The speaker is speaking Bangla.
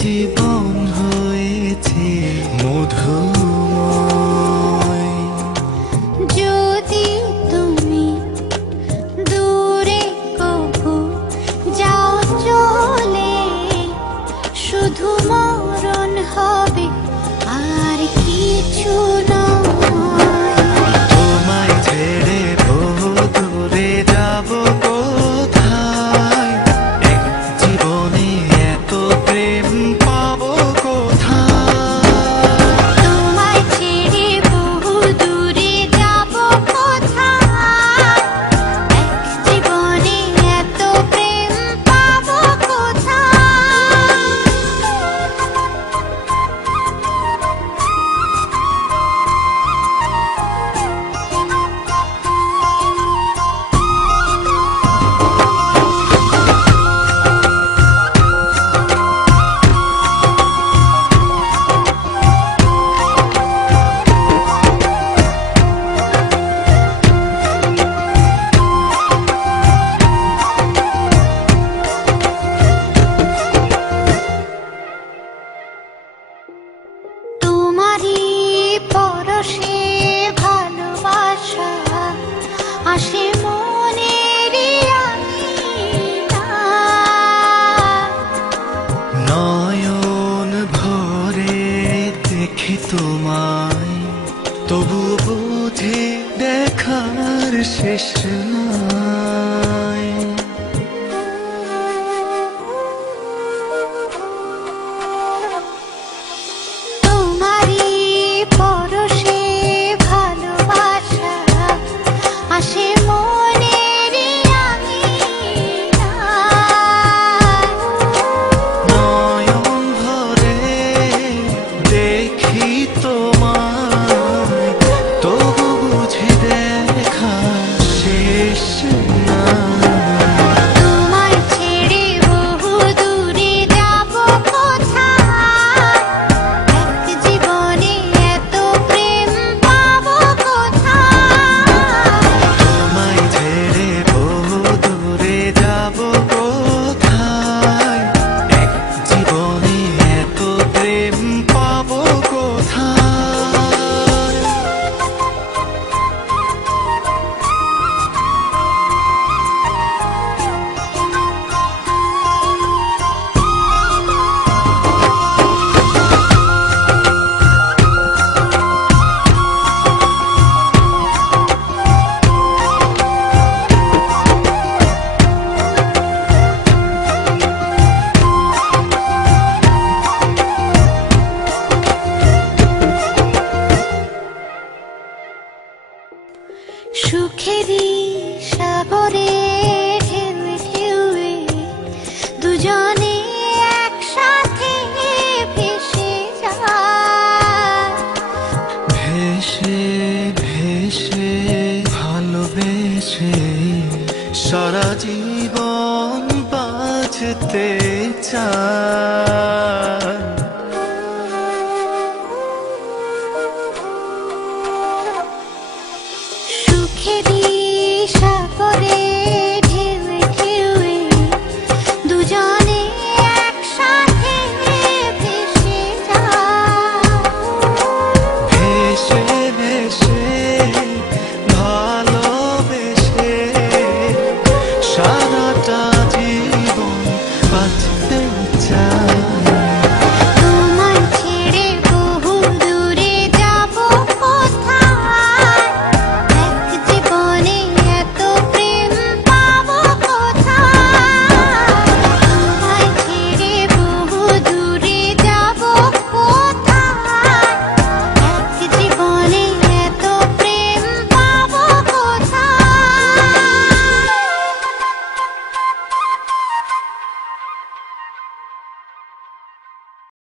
জীবন হয়েছে মধুময়। যদি তুমি দূরে কভু যাও চলে, শুধু মরণ হবে আর কিছু নয়। তোমায় ছেড়ে বহু দূরে যাব কোথায়, এক জীবনে এত প্রেম পাবো কোথায়। তোমায় ছেড়ে বহু দূরে যাব কোথায়, এক জীবনে এত প্রেম পাবো কোথায়। তোমারই পরশে ভালোবাসা আসে মনের আঙিনায়। নয়ন ভরে দেখি তোমায়, তবু বুঝি দেখার শেষ নাই। তোমারই পরশে ভালোবাসা আসে মনের আঙিনায়। নয়ন ভরে দেখি তোমায়, তবু বুঝি দেখা শেষ নাই। তোমায় ছেড়ে বহু দূরে যাব কোথায়, এক জীবনে এত প্রেম পাবো কোথায়। তোমায় ছেড়ে বহু দূরে যাব কোথায়, এক জীবনে এত প্রেম পাবো কোথায়। সুখেরই সাগরে ঢেউ ঢেউয়ে দুজনে একসাথে ভেসে যায়। ভেসে ভেসে ভালোবেসে সারা জীবন বাঁচতে চাই।